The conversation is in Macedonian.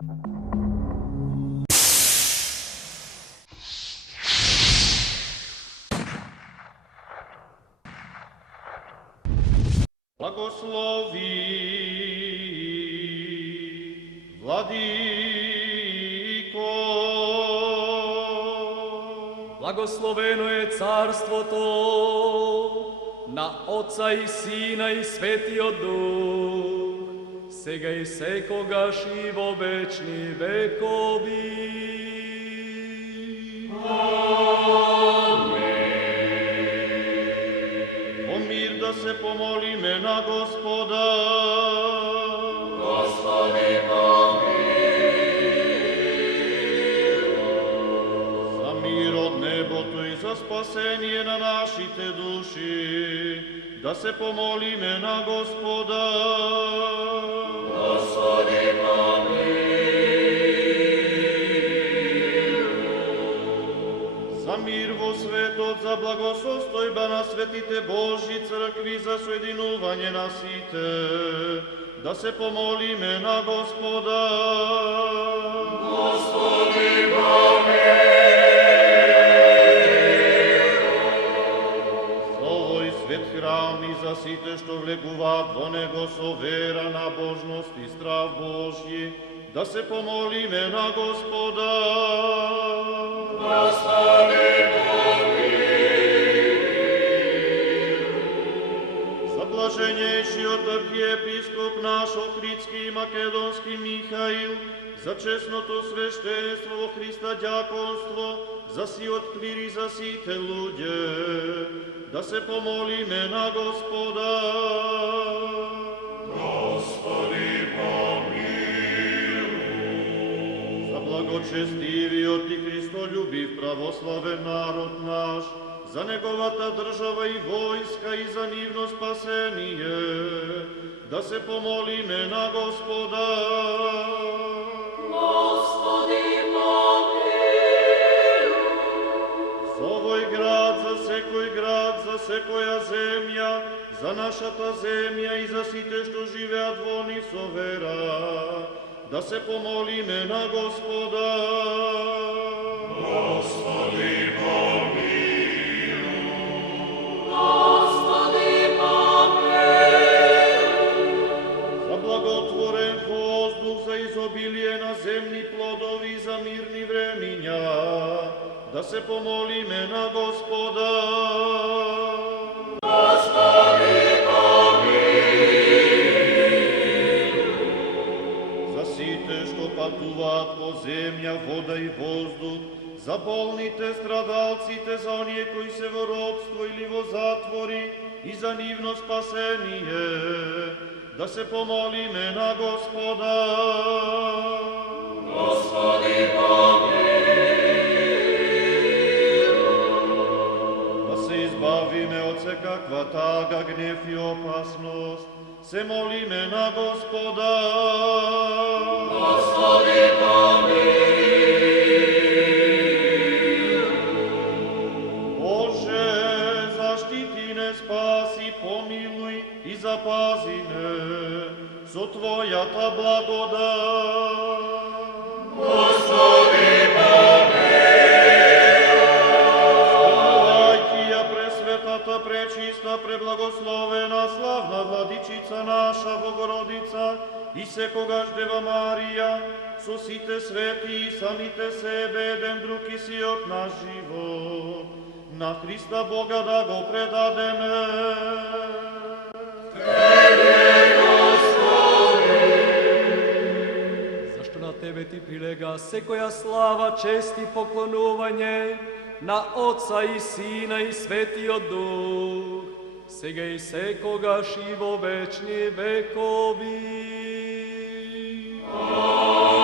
Blagoslovi, Vladiko. Blagosloveno je carstvo to, na Oca i Sina i Svetio Duh, sega i sekogaš i vo večni vekovi. Da se pomolime na Gospoda. Gospodi pomiluj. Za mir od nebotu i za spasenje na našite duši, da se pomolime na Gospoda. Gospodi pomiluj. Za mir vo svetot, za blagosostojba na svetite Božji crkvi, za sjedinuvanje nasite, da se pomolime na Gospoda. Gospodi pomiluj. Za ovoj svet hram i za site što vleguva do nego so vera, nabožnost i strav Božji, da se pomolime na Gospoda. Gospodi pomiluj. Za blaženjejši od arhijepiskop naš Ohridski i Makedonski Mihail, za česnoto sveštenstvo Hrista djakonstvo, za si otkliri, za site ludje, da se pomolime na Gospoda. Gospodi pomiluj. Благочестиві от і Христолюбів православен народ наш, за неговата держава и войска и за нивно спасение, да се помолиме на Господа. Господи помилуй. За овој град, за секоја земја, за нашата земја и за сите што живеат во ни со вера, да се помолиме на Господа. Господи помилуй. Господи помилуй. За благотворен воздух, за изобилие на земни плодови, за мирни времиња, да се помолиме на Господа. Господи патуваат по земја, вода и воздух, за болните, страдалците, за оние кои се во робство или во затвори и за нивно спасение, да се помолиме на Господа. Господи помилуй. Да се избавиме од секаква тага, гнев и опасност, се молиме на Господа. Господи помилуй. Боже, заштити не, спаси, помилуј и запази не со Твојата благодат. Господи помилуй. Спомнувајќи ја пресветата, пречиста, преблагословена, славна Владичица наша Богородица и секогаш Дева Марија, со сите свети и самите себе, еден друг и сиот наш живот, на Христа Бога да го предадеме. Тебе, Господи. Зашто на Тебе Ти прилега секоја слава, чест и поклонување на Отца и Сина и Светиот Дух, сега и секогаш и во вечни векови. Амин.